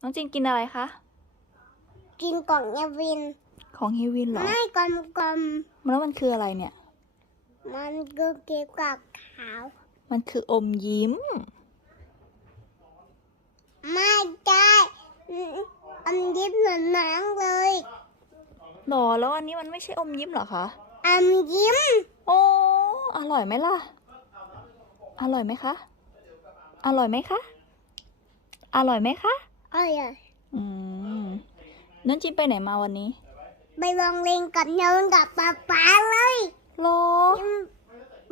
น้องจินกินอะไรคะ กินกล่องเอวิน ของเฮวินเหรอ ไม่กลมกลมแล้วมันคืออะไรเนี่ย ๆมันก็เกี่ยวกับขาว มันคืออมยิ้ม ไม่ได้อืมอันยิ้มเหมือนน้ำเลย หรอ แล้วอันนี้มันไม่ใช่อมยิ้มเหรอคะ อันยิ้มโอ้ อร่อยไหมล่ะ อร่อยไหมคะ อร่อยไหมคะ อร่อยไหมคะ เอ้ยอืมน้องจินไปไหนมาวันนี้ไปลองเล่นกับน้องกับป๊าป๊าเลยหรอ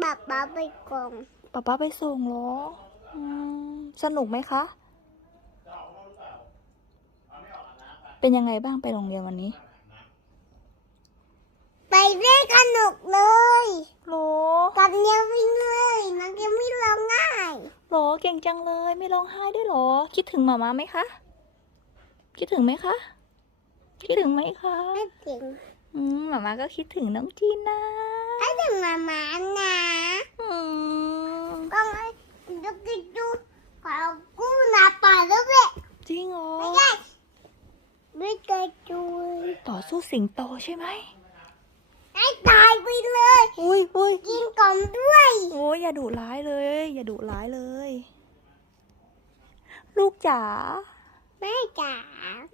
ป๊าป๊าไปกล่องป๊าป๊าไปส่งเหรออืมสนุกไหมคะ เป็นยังไงบ้างไปโรงเรียนวันนี้ ไปเล่นสนุกเลยหรอกับเอวินเลยน้องจะไม่ร้องง่ายหรอเก่งจังเลย ไม่ร้องไห้ด้วยหรอ คิดถึงหมาม่าไหมคะ คิดถึงไหมคะ คิดถึงไหมคะไม่ถึงอืมหมาม่าก็คิดถึงน้องจีนนะไม่ถึงมามานะอืมก็ไม่ดูกิดูขอกู้หนาป่าด้วยเว้ยจริงเหรอไม่ได้ไม่เคยดูต่อสู้สิงโตใช่ไหมให้ตายไปเลยอุ้ยอุ้ยกินกล่อมด้วยโอ้ยอย่าดุร้ายเลย อย่าดุร้ายเลย ลูกจ๋า แม่จ๋า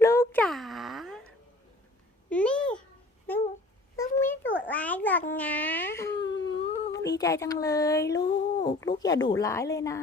ลูกจ๋า นี่ลูกลูกไม่ดุร้ายหรอกนะ ดีใจจังเลยลูก ลูกอย่าดุร้ายเลยนะ